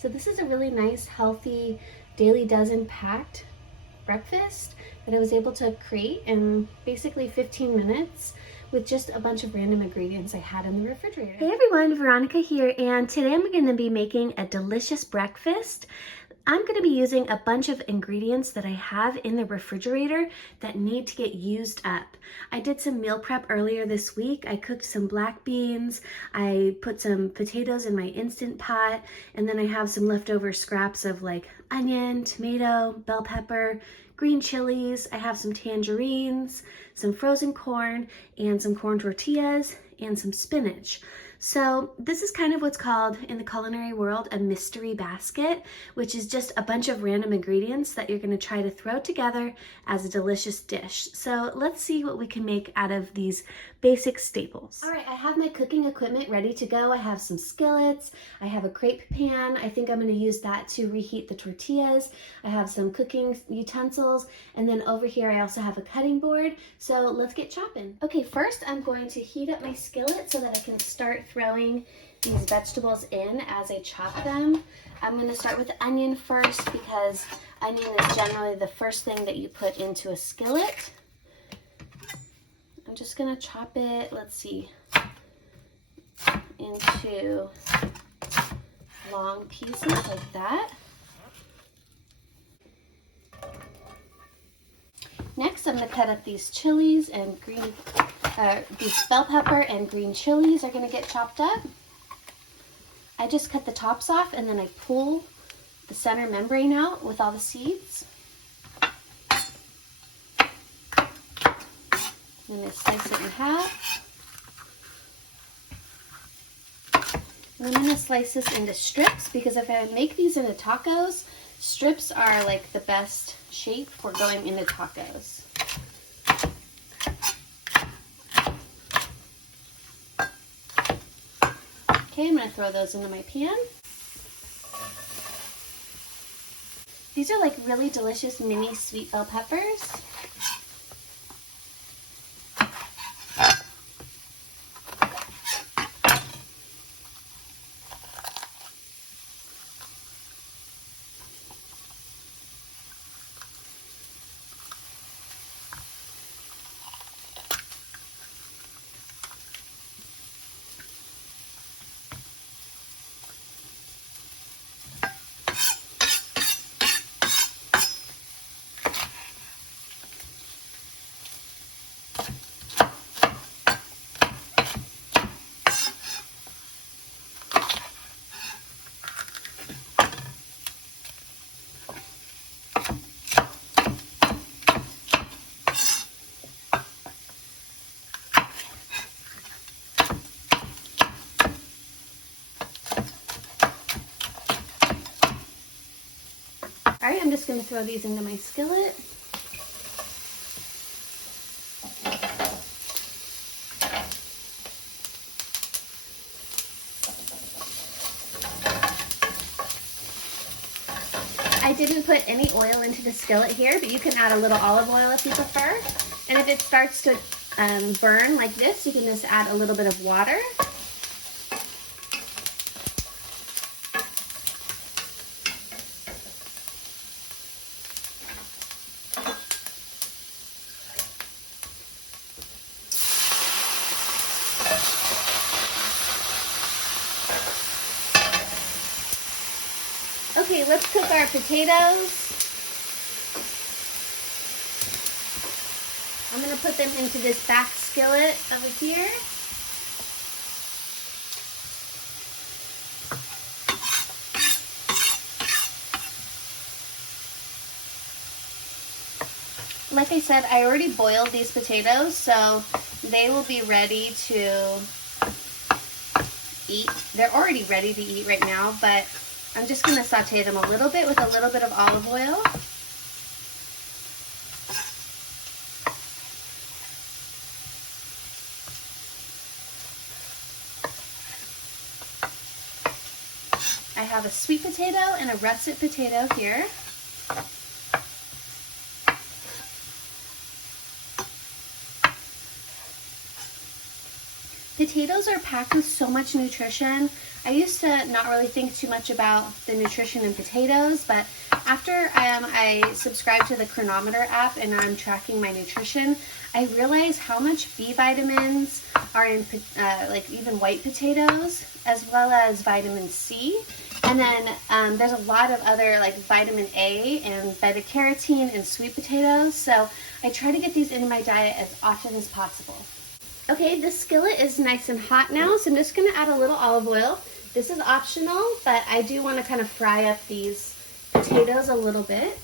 So this is a really nice, healthy, daily dozen packed breakfast that I was able to create in basically 15 minutes with just a bunch of random ingredients I had in the refrigerator. Hey everyone, Veronica here, and today I'm going to be making a delicious breakfast. I'm going to be using a bunch of ingredients that I have in the refrigerator that need to get used up. I did some meal prep earlier this week. I cooked some black beans, I put some potatoes in my Instant Pot, and then I have some leftover scraps of like onion, tomato, bell pepper, green chilies. I have some tangerines, some frozen corn, and some corn tortillas, and some spinach. So this is kind of what's called in the culinary world a mystery basket, which is just a bunch of random ingredients that you're going to try to throw together as a delicious dish. So let's see what we can make out of these basic staples. All right, I have my cooking equipment ready to go. I have some skillets, I have a crepe pan. I think I'm going to use that to reheat the tortillas. I have some cooking utensils, and then over here I also have a cutting board. So let's get chopping. Okay, first I'm going to heat up my skillet so that I can start throwing these vegetables in as I chop them. I'm going to start with the onion first because onion is generally the first thing that you put into a skillet. I'm just going to chop it, let's see, into long pieces like that. Next, I'm going to cut up these chilies and these bell pepper and green chilies are going to get chopped up. I just cut the tops off and then I pull the center membrane out with all the seeds. And I slice it in half. And I'm going to slice this into strips because if I make these into tacos, strips are like the best shape for going into tacos. Okay, I'm going to throw those into my pan. These are like really delicious mini sweet bell peppers. All right, I'm just going to throw these into my skillet. I didn't put any oil into the skillet here, but you can add a little olive oil if you prefer. And if it starts to burn like this, you can just add a little bit of water. Okay, let's cook our potatoes. I'm going to put them into this back skillet over here. Like I said, I already boiled these potatoes, so they will be ready to eat. They're already ready to eat right now, but I'm just going to saute them a little bit with a little bit of olive oil. I have a sweet potato and a russet potato here. Potatoes are packed with so much nutrition. I used to not really think too much about the nutrition in potatoes, but after I subscribed to the Chronometer app and I'm tracking my nutrition, I realize how much B vitamins are in like even white potatoes, as well as vitamin C. And then there's a lot of other like vitamin A and beta carotene in sweet potatoes. So I try to get these into my diet as often as possible. Okay, this skillet is nice and hot now, so I'm just gonna add a little olive oil. This is optional, but I do wanna kind of fry up these potatoes a little bit.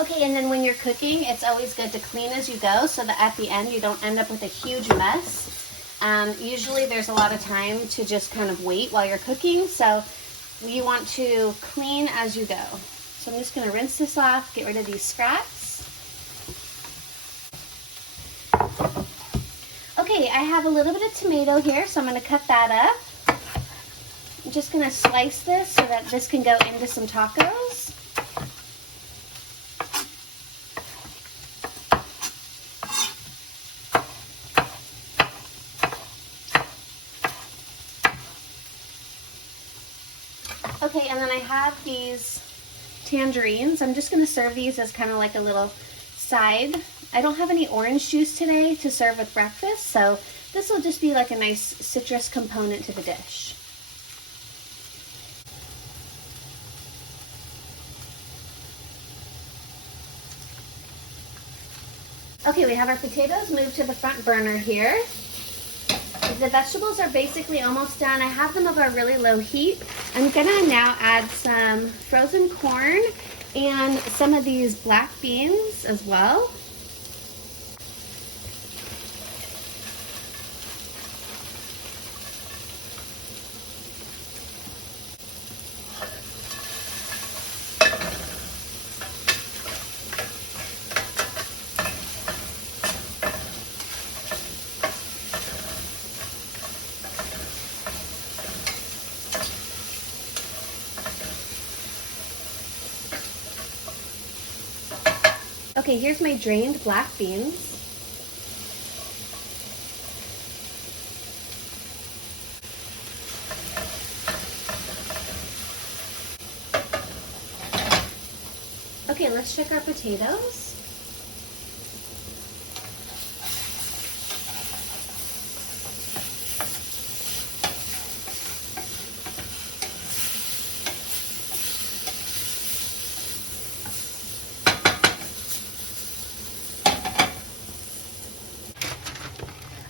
Okay, and then when you're cooking, it's always good to clean as you go so that at the end you don't end up with a huge mess. Usually there's a lot of time to just kind of wait while you're cooking, so you want to clean as you go. So I'm just going to rinse this off, get rid of these scraps. Okay, I have a little bit of tomato here, so I'm going to cut that up. I'm just going to slice this so that this can go into some tacos. Okay, and then I have these tangerines. I'm just going to serve these as kind of like a little side. I don't have any orange juice today to serve with breakfast, so this will just be like a nice citrus component to the dish. Okay, we have our potatoes moved to the front burner here. The vegetables are basically almost done. I have them over a really low heat. I'm gonna now add some frozen corn and some of these black beans as well. Okay, here's my drained black beans. Okay, let's check our potatoes.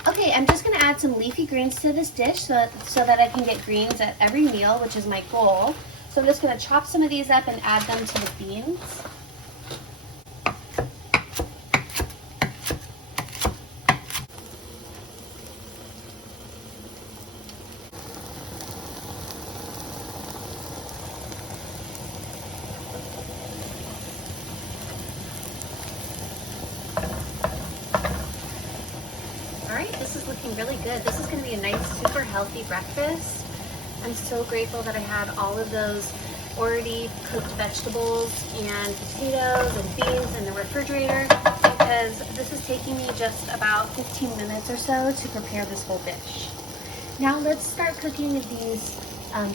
Okay, I'm just going to add some leafy greens to this dish so that I can get greens at every meal, which is my goal. So I'm just going to chop some of these up and add them to the beans. This is looking really good. This is going to be a nice, super healthy breakfast. I'm so grateful that I had all of those already cooked vegetables and potatoes and beans in the refrigerator, because this is taking me just about 15 minutes or so to prepare this whole dish. Now let's start cooking these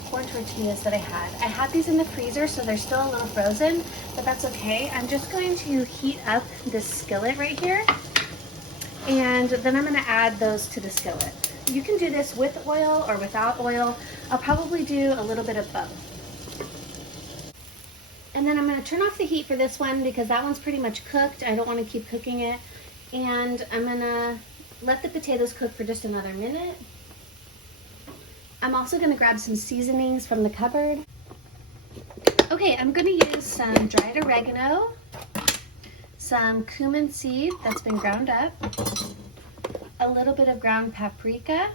corn tortillas that I had. I had these in the freezer, so they're still a little frozen, but that's okay. I'm just going to heat up this skillet right here, and then I'm going to add those to the skillet. You can do this with oil or without oil. I'll probably do a little bit of both. And then I'm going to turn off the heat for this one because that one's pretty much cooked. I don't want to keep cooking it. And I'm going to let the potatoes cook for just another minute. I'm also going to grab some seasonings from the cupboard. Okay, I'm going to use some dried oregano, some cumin seed that's been ground up, a little bit of ground paprika,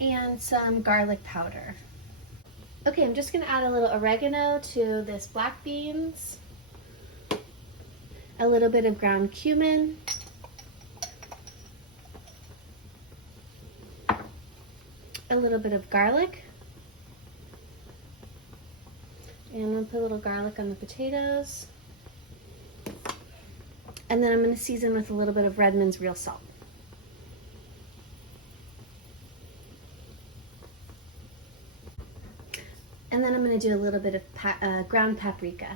and some garlic powder. Okay, I'm just going to add a little oregano to this black beans, a little bit of ground cumin, a little bit of garlic, and I'm going to put a little garlic on the potatoes, and then I'm going to season with a little bit of Redmond's real salt. And then I'm going to do a little bit of ground paprika.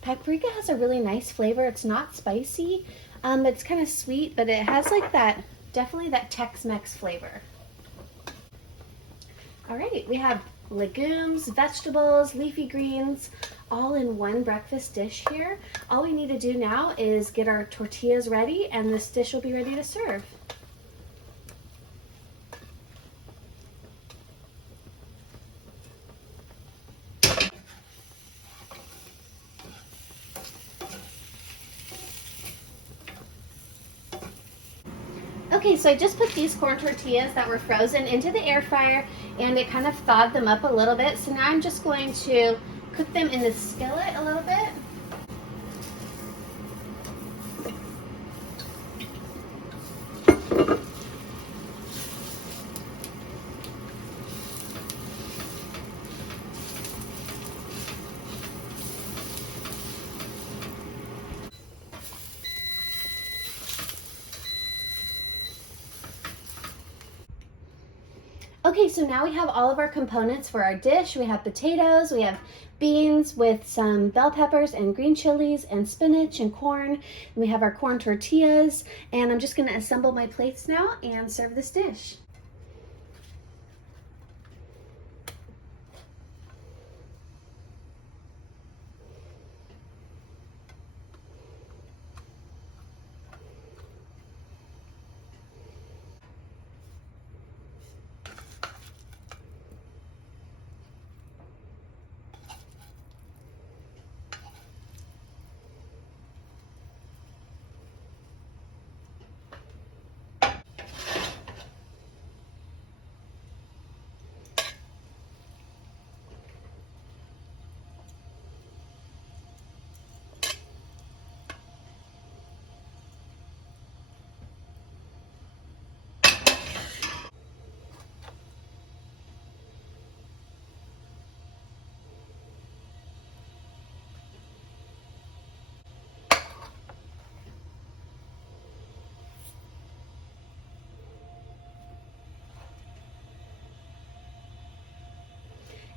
Paprika has a really nice flavor. It's not spicy, it's kind of sweet, but it has like that, definitely that Tex-Mex flavor. All right, we have legumes, vegetables, leafy greens, all in one breakfast dish here. All we need to do now is get our tortillas ready, and this dish will be ready to serve. Okay, so I just put these corn tortillas that were frozen into the air fryer, and it kind of thawed them up a little bit. So now I'm just going to cook them in the skillet a little bit. Okay, so now we have all of our components for our dish. We have potatoes, we have beans with some bell peppers and green chilies and spinach and corn. And we have our corn tortillas, and I'm just gonna assemble my plates now and serve this dish.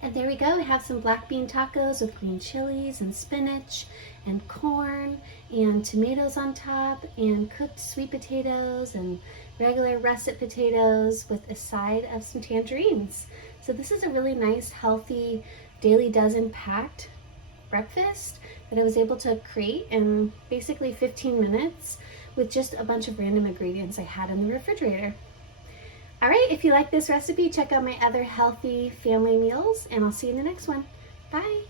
And there we go, we have some black bean tacos with green chilies and spinach and corn and tomatoes on top and cooked sweet potatoes and regular russet potatoes with a side of some tangerines. So this is a really nice, healthy, daily dozen packed breakfast that I was able to create in basically 15 minutes with just a bunch of random ingredients I had in the refrigerator. All right, if you like this recipe, check out my other healthy family meals, and I'll see you in the next one. Bye.